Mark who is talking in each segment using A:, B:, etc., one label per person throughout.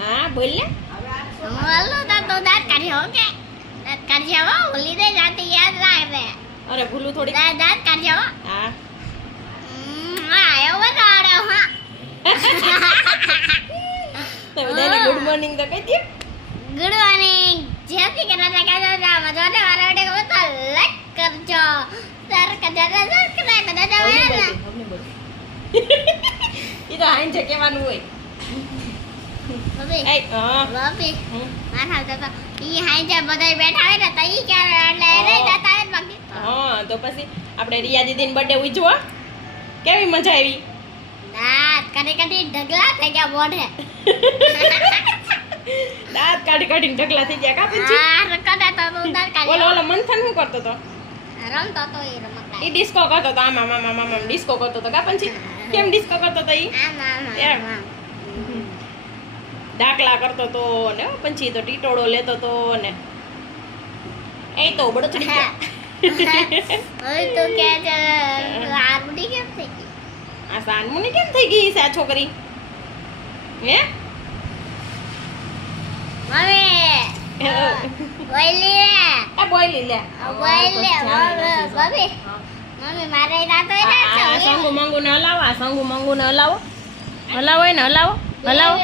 A: હા બોલ ને.
B: બોલો તો દાંત કાઢ્યો કે દાંત કાઢ્યો હો ભૂલી દે જાતે યાદ રાખે
A: અરે ભૂલું થોડી
B: દાંત દાંત કાઢ્યો હો. એવો બતાડો હા.
A: તો બધાને ગુડ મોર્નિંગ તો કહી દે
B: ગુડ મોર્નિંગ જે બી કરતા હતા કાજો જા મજો ને વારા વડે કહો તો લાઈક કરજો. સર કજા સર કજા કજા
A: હવની
B: જવા
A: બોલતી, હવની બોલતી. ઈ તો હાંજે કહેવાનું હોય.
B: બબી
A: એય, હા
B: બબી
A: હમ.
B: મારા હાલ ઈ હાઈ બધા બેઠા હોય ને તો ઈ ક્યારે એટલે રે જતા હોય બાકી.
A: હા તો પછી આપણે રિયા દીદીની બર્થડે ઉજવો. કેવી મજા આવી?
B: દાંત કાઢી કાઢી ઢગલા થઈ ગયા મોઢે.
A: દાંત કાઢી કાઢીને ઢગલા થઈ ગયા કા પછી?
B: આ રકડા તો
A: ઓલો ઓલો મંથન શું કરતો તો
B: રમતો તો ઈ રમકડા.
A: ઈ ડિસ્કો કરતો તો આમ આમ આમ ડિસ્કો કરતો તો કા પછી? કેમ ડિસ્કો કરતો તો ઈ?
B: આમ આમ આમ આમ.
A: ડાકલા કરતો તો ને પછી તો ટીટોળો લેતો તો ને. એ તો બળતરી
B: હા. હવે તો કે છે આરબડી કેમ થઈ ગઈ?
A: આ સાનમુની કેમ થઈ ગઈ છોકરી? હે? હલાવો આ સંગુ મંગુ ને હલાવો. હલાવો.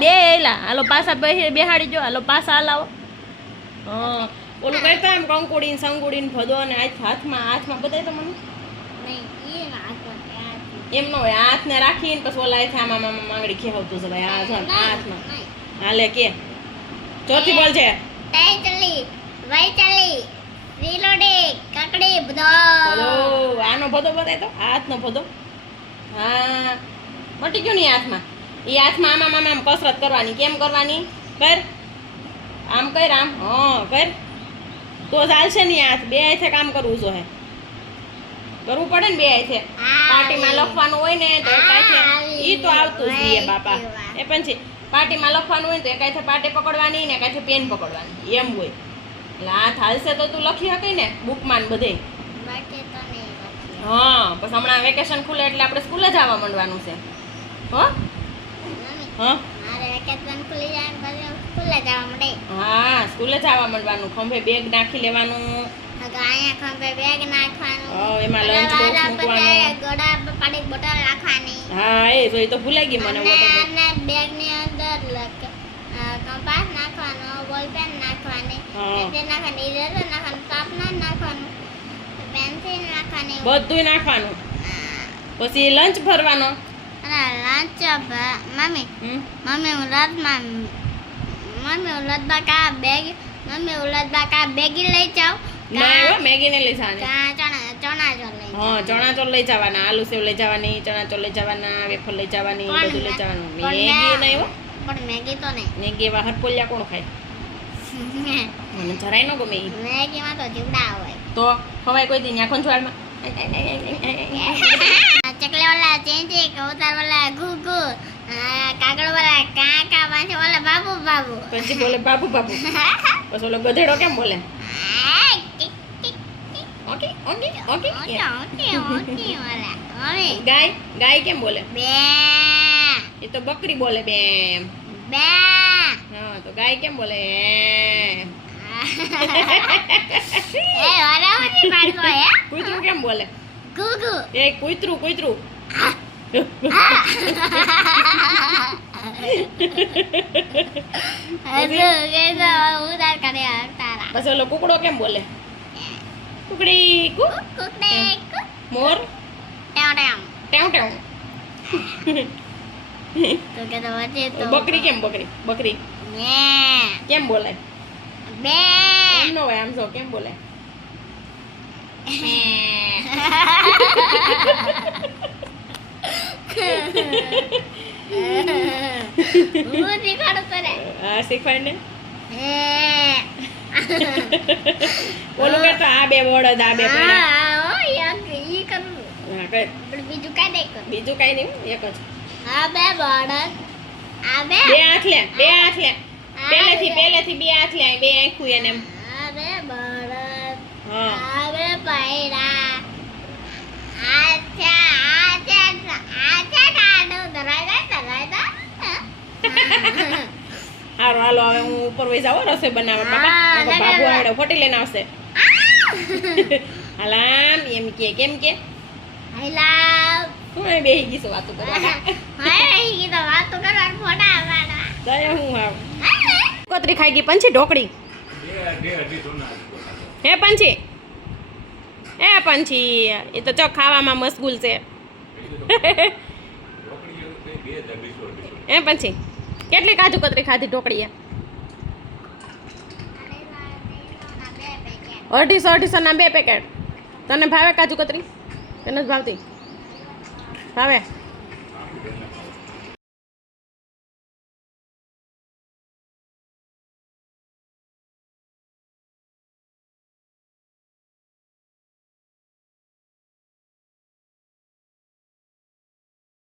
A: બે એલા. હાલો પાસા બેહાડી જો. હાલો પાસા હલાવો. ઓલું કરતા એમ કંકુડીને સંકુડીને ભદો અને હાથ હાથમાં હાથમાં બધાય તમને એમ ન હોય હાથને રાખીને પછી ઓલા હાથે આમાં આંગળી ખેવતું છે ભાઈ. આ હાથમાં. હાલે કે. ચોથી બોલ છે
B: ટાઈટલી વઈ રીલોડી કકડી બધો
A: આનો ભદો બતાય તો? હાથનો ભદો. હા. મટી ગયું ને હાથમાં? એ હાથમાં આમ આમ આમ કસરત કરવાની. કેમ કરવાની? કર. આમ કર આમ. હા કર. તો ચાલશે ને હાથ. બે હાથે કામ કરવું જોઈએ. કરવું પડે ને બે હાથે. પાર્ટીમાં લખવાનું હોય ને તો એક હાથે. એ તો આવતું જ બાપા. એ પણ છે. પાર્ટીમાં લખવાનું હોય તો એક હાથે પાટી પકડવાની ને એક હાથે પેન પકડવાની. એમ હોય. એટલે હાથ હાલશે તો તું લખી શકે ને બુકમાં ને બધે. હા પછી હમણાં વેકેશન ખુલે એટલે આપણે સ્કૂલે જ આવવા માંડવાનું છે. હો? હા.
B: સ્કૂલે જવા
A: હા સ્કૂલે જ આવવા માંડવાનું. ખંભે બેગ નાખી લેવાનું.
B: નાખવાનું.
A: હા, એ તો ભૂલાઈ ગઈ મને
B: અંદર કંપાસ બોલપેન નાખવાની. પેન્સિલ નાખવાની ઇરેઝર નાખવાનું શાર્પનર નાખવાનું પેન્સિલ નાખવાની.
A: બધું નાખવાનું. પછી લંચ ભરવાનો.
B: અને મમ્મી. મમ્મી હું રાતમાં મમ્મી હું રાતમાં કા બેગ મમ્મી હું રાતમાં કા બેગી લઈ જાઉં
A: ના મેગી ને લઈ જવાની. હા ચણા લઈ જવાના આલુ સેવ લઈ જવાની ચણાચોળ લઈ જવાના વેફર લઈ જવાની બધું લઈ જવાનું.
B: પણ
A: મેગી નહીં હો.
B: પણ મેગી તો નહીં.
A: મેગી એવા હટપોલિયા કોણ ખાય? મને જરાય ન ગમે.
B: મેગીમાં તો જીવડા હોય.
A: તો ખવાય કોઈ દી ખંજવાળમાં
B: ચકલે વાળા ચેંચી કબૂતર વાલા ઘુઘુ કાગળ વાળા કાકા પાછી વાલા બાબુ બાબુ.
A: પછી બોલે બાબુ બાબુ. પછી ઓલો ગધેડો કેમ બોલે? Okay okay okay
B: okay okay okay વાલા.
A: ગાય ગાય કેમ બોલે?
B: બે.
A: એ તો બકરી બોલે બે
B: બે.
A: હા તો ગાય કેમ બોલે?
B: એ મને હે?
A: કૂતરું કેમ બોલે?
B: ઘુઘુ
A: એ કૂતરું કૂતરું
B: હજુ કે તો ઉધાર કરે તારા
A: પછી ઓલો કુકડો કેમ બોલે કુકડી કુ
B: કુકડે કુક
A: મોર
B: ટેવ ટેવ
A: ટેવ ટેવ
B: તો કે તો વચ્ચે તો
A: બકરી કેમ બકરી બકરી
B: બે
A: કેમ બોલે
B: બે
A: એમ નો હોય આમ જો કેમ બોલે
B: હું શીખવાડું તને
A: આ શીખવાડ ને ઓલું કરતો આ બે બળદ આ બે
B: બીજું કાંઈ નહીં
A: બીજું કઈ નહીં એક જ.
B: આ બે બળદ, આ બે.
A: બે હાથ લે બે હાથ લે પહેલેથી
B: બે-
A: પહેલેથી બે હાથ લે બે આંખું એને એમ
B: આ બે બળદ,
A: હા
B: આ બે પૈડા, આ છે- આ છે- આ છે ટાઢું. ધરાઈ દે, ધરાઈ દે. હા.
A: હારું હાલો હવે હું ઉપર વહી જાવ હો રસોઈ બનાવવા બાબુ
B: ના.
A: આવડે ખોટી લઈને આવશે. હલામ એમ કે કેમ કે?
B: આઈ લવ
A: હું અહીં બેહી ગઈ છું વાતો કરવા.
B: હાય કીધું વાતો કરવા ફોટા આવવાના.
A: દયા હું આવ. કોતરી ખાઈ ગઈ પંછી ઢોકળી? હે પંછી? હે પંછી એ તો ચો ખાવામાં મશગુલ છે. હે પંછી? કેટલી કાજુ કતરી ખાધી ઢોકળીએ? અઢીસો અઢીસો ના બે પેકેટ તને ભાવે કાજુ કતરી? તને જ ભાવતી? ભાવે?